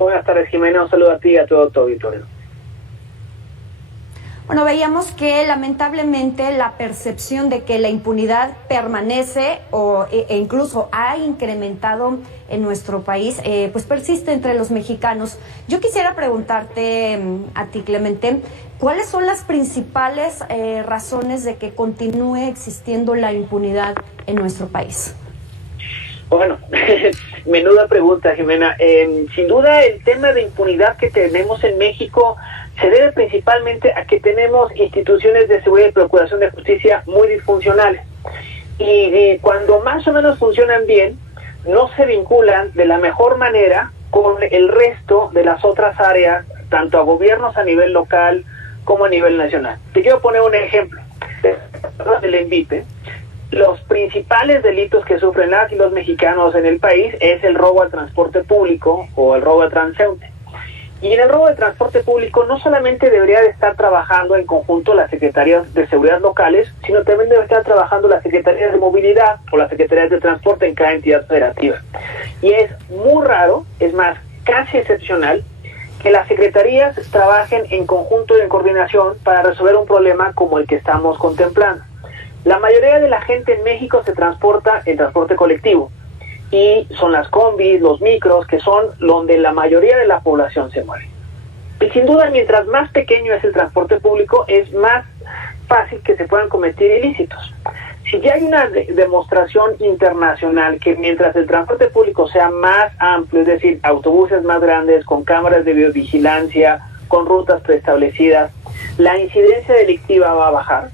Buenas tardes, Jimena. Un saludo a ti y a todo tu auditorio. Bueno, veíamos que lamentablemente la percepción de que la impunidad permanece e incluso ha incrementado en nuestro país, pues persiste entre los mexicanos. Yo quisiera preguntarte a ti, Clemente, ¿cuáles son las principales razones de que continúe existiendo la impunidad en nuestro país? Bueno, menuda pregunta, Jimena. Sin duda, el tema de impunidad que tenemos en México se debe principalmente a que tenemos instituciones de seguridad y procuración de justicia muy disfuncionales. Y cuando más o menos funcionan bien, no se vinculan de la mejor manera con el resto de las otras áreas, tanto a gobiernos a nivel local como a nivel nacional. Te quiero poner un ejemplo. Del envite. Los principales delitos que sufren las y los mexicanos en el país es el robo al transporte público o el robo al transeúnte. Y en el robo de transporte público no solamente debería de estar trabajando en conjunto las secretarías de seguridad locales, sino también debe estar trabajando las secretarías de movilidad o las secretarías de transporte en cada entidad federativa. Y es muy raro, es más, casi excepcional, que las secretarías trabajen en conjunto y en coordinación para resolver un problema como el que estamos contemplando. La mayoría de la gente en México se transporta en transporte colectivo. Y son las combis, los micros, que son donde la mayoría de la población se mueve. Y sin duda, mientras más pequeño es el transporte público, es más fácil que se puedan cometer ilícitos. Si ya hay una demostración internacional que mientras el transporte público sea más amplio, es decir, autobuses más grandes, con cámaras de videovigilancia, con rutas preestablecidas, la incidencia delictiva va a bajar.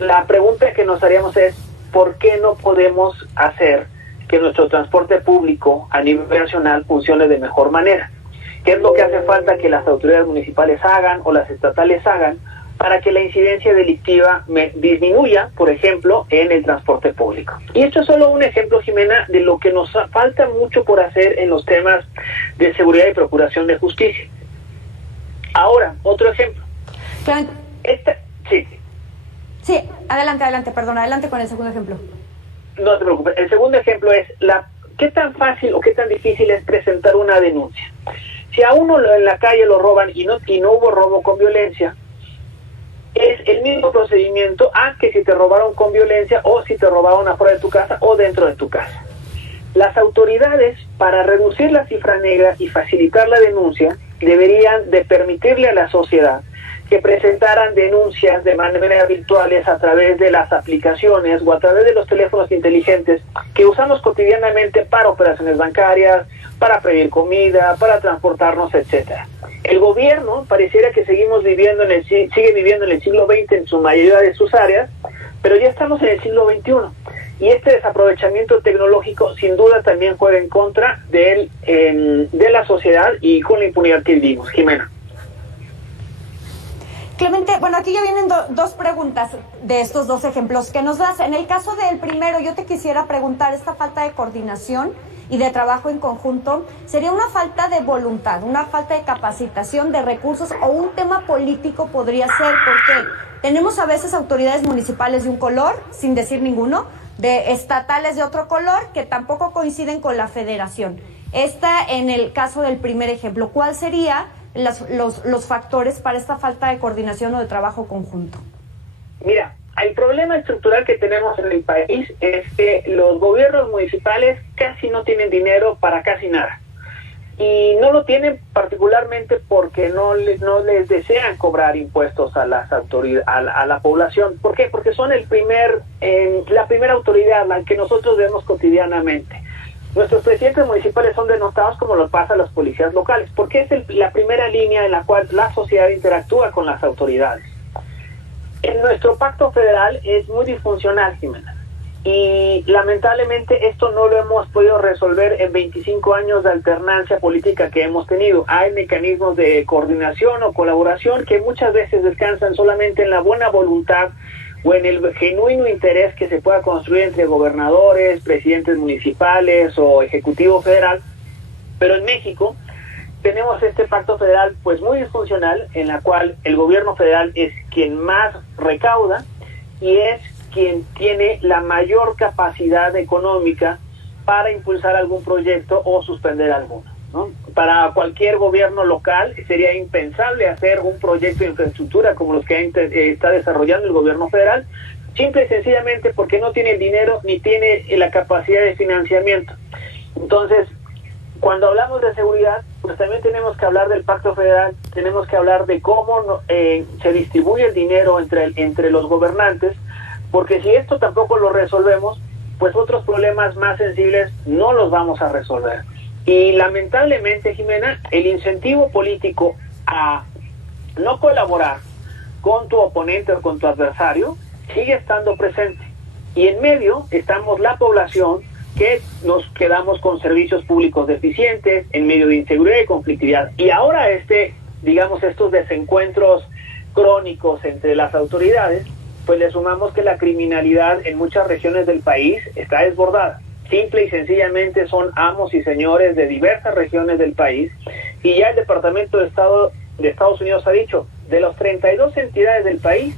La pregunta que nos haríamos es, ¿por qué no podemos hacer que nuestro transporte público a nivel nacional funcione de mejor manera? ¿Qué es lo que hace falta que las autoridades municipales hagan o las estatales hagan para que la incidencia delictiva disminuya, por ejemplo, en el transporte público? Y esto es solo un ejemplo, Jimena, de lo que nos falta mucho por hacer en los temas de seguridad y procuración de justicia. Ahora, otro ejemplo. Sí, adelante, perdón, adelante con el segundo ejemplo. No te preocupes. El segundo ejemplo es qué tan fácil o qué tan difícil es presentar una denuncia. Si a uno en la calle lo roban y no hubo robo con violencia, es el mismo procedimiento a que si te robaron con violencia o si te robaron afuera de tu casa o dentro de tu casa. Las autoridades, para reducir la cifra negra y facilitar la denuncia, deberían de permitirle a la sociedad que presentaran denuncias de manera virtuales a través de las aplicaciones o a través de los teléfonos inteligentes que usamos cotidianamente para operaciones bancarias, para pedir comida, para transportarnos, etcétera. El gobierno pareciera que sigue viviendo en el siglo XX en su mayoría de sus áreas, pero ya estamos en el siglo XXI. Y este desaprovechamiento tecnológico sin duda también juega en contra de la sociedad y con la impunidad que vivimos. Jimena. Clemente, bueno, aquí ya vienen dos preguntas de estos dos ejemplos que nos das. En el caso del primero, yo te quisiera preguntar, esta falta de coordinación y de trabajo en conjunto, ¿sería una falta de voluntad, una falta de capacitación, de recursos o un tema político podría ser? Porque tenemos a veces autoridades municipales de un color, sin decir ninguno, de estatales de otro color, que tampoco coinciden con la federación. En el caso del primer ejemplo, ¿cuál sería los factores para esta falta de coordinación o de trabajo conjunto? Mira, el problema estructural que tenemos en el país es que los gobiernos municipales casi no tienen dinero para casi nada. Y no lo tienen particularmente porque no les desean cobrar impuestos a las autoridades, a la población. ¿Por qué? Porque son la primera autoridad a la que nosotros vemos cotidianamente. Nuestros presidentes municipales son denostados como lo pasa a los policías locales, porque es la primera línea en la cual la sociedad interactúa con las autoridades. En nuestro pacto federal es muy disfuncional, Jimena, y lamentablemente esto no lo hemos podido resolver en 25 años de alternancia política que hemos tenido. Hay mecanismos de coordinación o colaboración que muchas veces descansan solamente en la buena voluntad o en el genuino interés que se pueda construir entre gobernadores, presidentes municipales o ejecutivo federal. Pero en México tenemos este pacto federal pues muy disfuncional, en la cual el gobierno federal es quien más recauda y es quien tiene la mayor capacidad económica para impulsar algún proyecto o suspender alguno, ¿no? para cualquier gobierno local sería impensable hacer un proyecto de infraestructura como los que está desarrollando el gobierno federal, simple y sencillamente porque no tiene el dinero ni tiene la capacidad de financiamiento. Entonces, cuando hablamos de seguridad, pues también tenemos que hablar del Pacto Federal, tenemos que hablar de cómo se distribuye el dinero entre los gobernantes, porque si esto tampoco lo resolvemos, pues otros problemas más sensibles no los vamos a resolver. Y lamentablemente, Jimena, el incentivo político a no colaborar con tu oponente o con tu adversario sigue estando presente. Y en medio estamos la población que nos quedamos con servicios públicos deficientes, en medio de inseguridad y conflictividad. Y ahora estos desencuentros crónicos entre las autoridades, pues le sumamos que la criminalidad en muchas regiones del país está desbordada. Simple y sencillamente son amos y señores de diversas regiones del país, y ya el Departamento de Estado de Estados Unidos ha dicho, de las 32 entidades del país,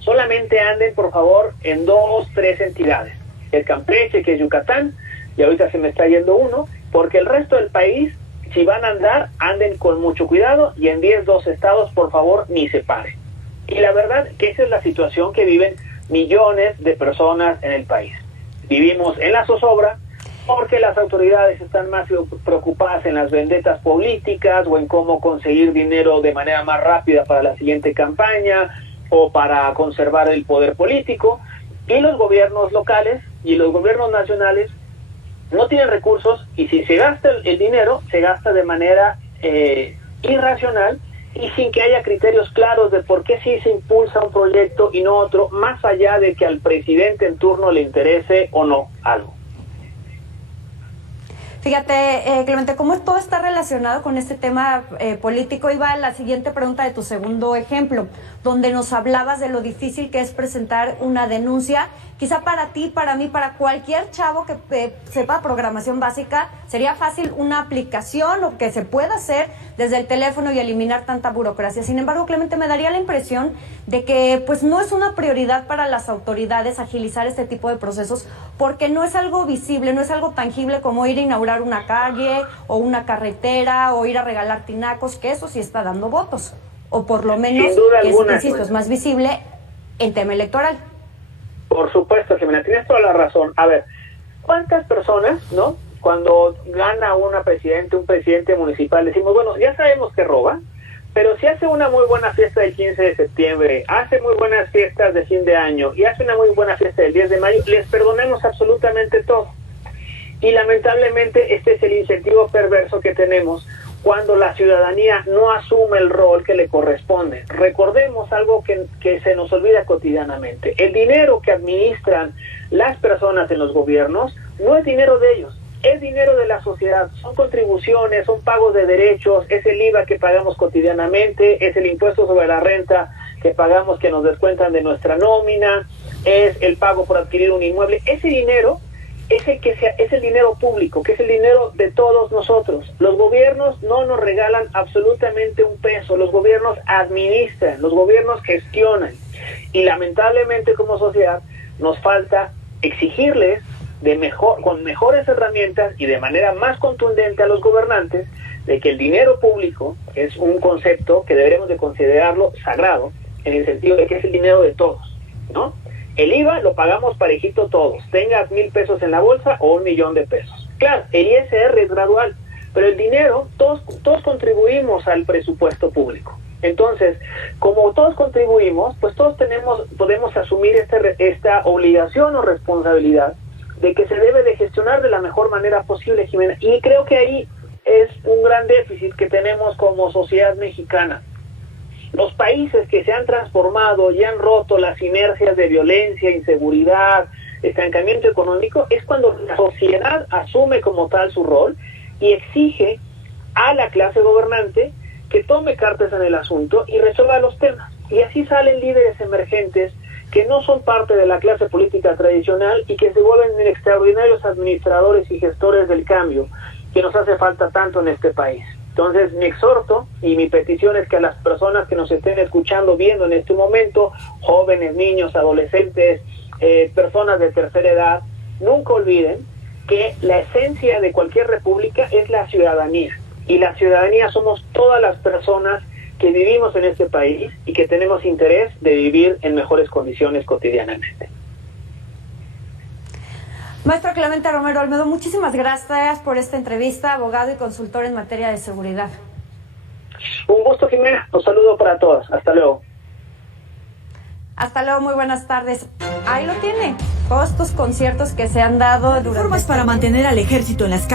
solamente anden por favor en 2, 3 entidades. El Campeche, que es Yucatán, y ahorita se me está yendo uno, porque el resto del país, si van a andar, anden con mucho cuidado, y en 10, 12 estados, por favor, ni se paren. Y la verdad que esa es la situación que viven millones de personas en el país. Vivimos en la zozobra porque las autoridades están más preocupadas en las vendetas políticas o en cómo conseguir dinero de manera más rápida para la siguiente campaña o para conservar el poder político, y los gobiernos locales y los gobiernos nacionales no tienen recursos, y si se gasta el dinero, se gasta de manera irracional y sin que haya criterios claros de por qué sí se impulsa un proyecto y no otro, más allá de que al presidente en turno le interese o no algo. Fíjate, Clemente, cómo todo está relacionado con este tema político. Iba a la siguiente pregunta de tu segundo ejemplo, donde nos hablabas de lo difícil que es presentar una denuncia. Quizá para ti, para mí, para cualquier chavo que sepa programación básica, sería fácil una aplicación o que se pueda hacer desde el teléfono y eliminar tanta burocracia. Sin embargo, Clemente, me daría la impresión de que pues no es una prioridad para las autoridades agilizar este tipo de procesos, porque no es algo visible, no es algo tangible como ir a inaugurar una calle o una carretera o ir a regalar tinacos, que eso sí está dando votos, o por lo menos, sin duda alguna, insisto, es más visible en tema electoral. Por supuesto, Jimena, tienes toda la razón. A ver, ¿cuántas personas, no? Cuando gana un presidente municipal, decimos, bueno, ya sabemos que roba, pero si hace una muy buena fiesta del 15 de septiembre, hace muy buenas fiestas de fin de año y hace una muy buena fiesta del 10 de mayo, les perdonamos absolutamente todo. Y lamentablemente este es el incentivo perverso que tenemos cuando la ciudadanía no asume el rol que le corresponde. Recordemos algo que se nos olvida cotidianamente. El dinero que administran las personas en los gobiernos no es dinero de ellos, es dinero de la sociedad. Son contribuciones, son pagos de derechos, es el IVA que pagamos cotidianamente, es el impuesto sobre la renta que pagamos, que nos descuentan de nuestra nómina, es el pago por adquirir un inmueble. Ese dinero es el dinero público, que es el dinero de todos nosotros. Los gobiernos no nos regalan absolutamente un peso, los gobiernos administran, los gobiernos gestionan, y lamentablemente como sociedad nos falta exigirles con mejores herramientas y de manera más contundente a los gobernantes de que el dinero público es un concepto que deberemos de considerarlo sagrado, en el sentido de que es el dinero de todos, ¿no? El IVA lo pagamos parejito todos, tengas 1,000 pesos en la bolsa o 1,000,000 de pesos. Claro, el ISR es gradual, pero el dinero, todos contribuimos al presupuesto público. Entonces, como todos contribuimos, pues todos podemos asumir esta obligación o responsabilidad de que se debe de gestionar de la mejor manera posible, Jimena. Y creo que ahí es un gran déficit que tenemos como sociedad mexicana. Los países que se han transformado y han roto las inercias de violencia, inseguridad, estancamiento económico, es cuando la sociedad asume como tal su rol y exige a la clase gobernante que tome cartas en el asunto y resuelva los temas. Y así salen líderes emergentes que no son parte de la clase política tradicional y que se vuelven extraordinarios administradores y gestores del cambio que nos hace falta tanto en este país. Entonces, mi exhorto y mi petición es que a las personas que nos estén escuchando, viendo en este momento, jóvenes, niños, adolescentes, personas de tercera edad, nunca olviden que la esencia de cualquier república es la ciudadanía. y la ciudadanía somos todas las personas que vivimos en este país y que tenemos interés de vivir en mejores condiciones cotidianamente. Maestro Clemente Romero Olmedo, muchísimas gracias por esta entrevista, abogado y consultor en materia de seguridad. Un gusto, Jimena. Un saludo para todos. Hasta luego. Hasta luego, muy buenas tardes. Ahí lo tiene, todos estos conciertos que se han dado durante... Formas para mantener al ejército en las calles.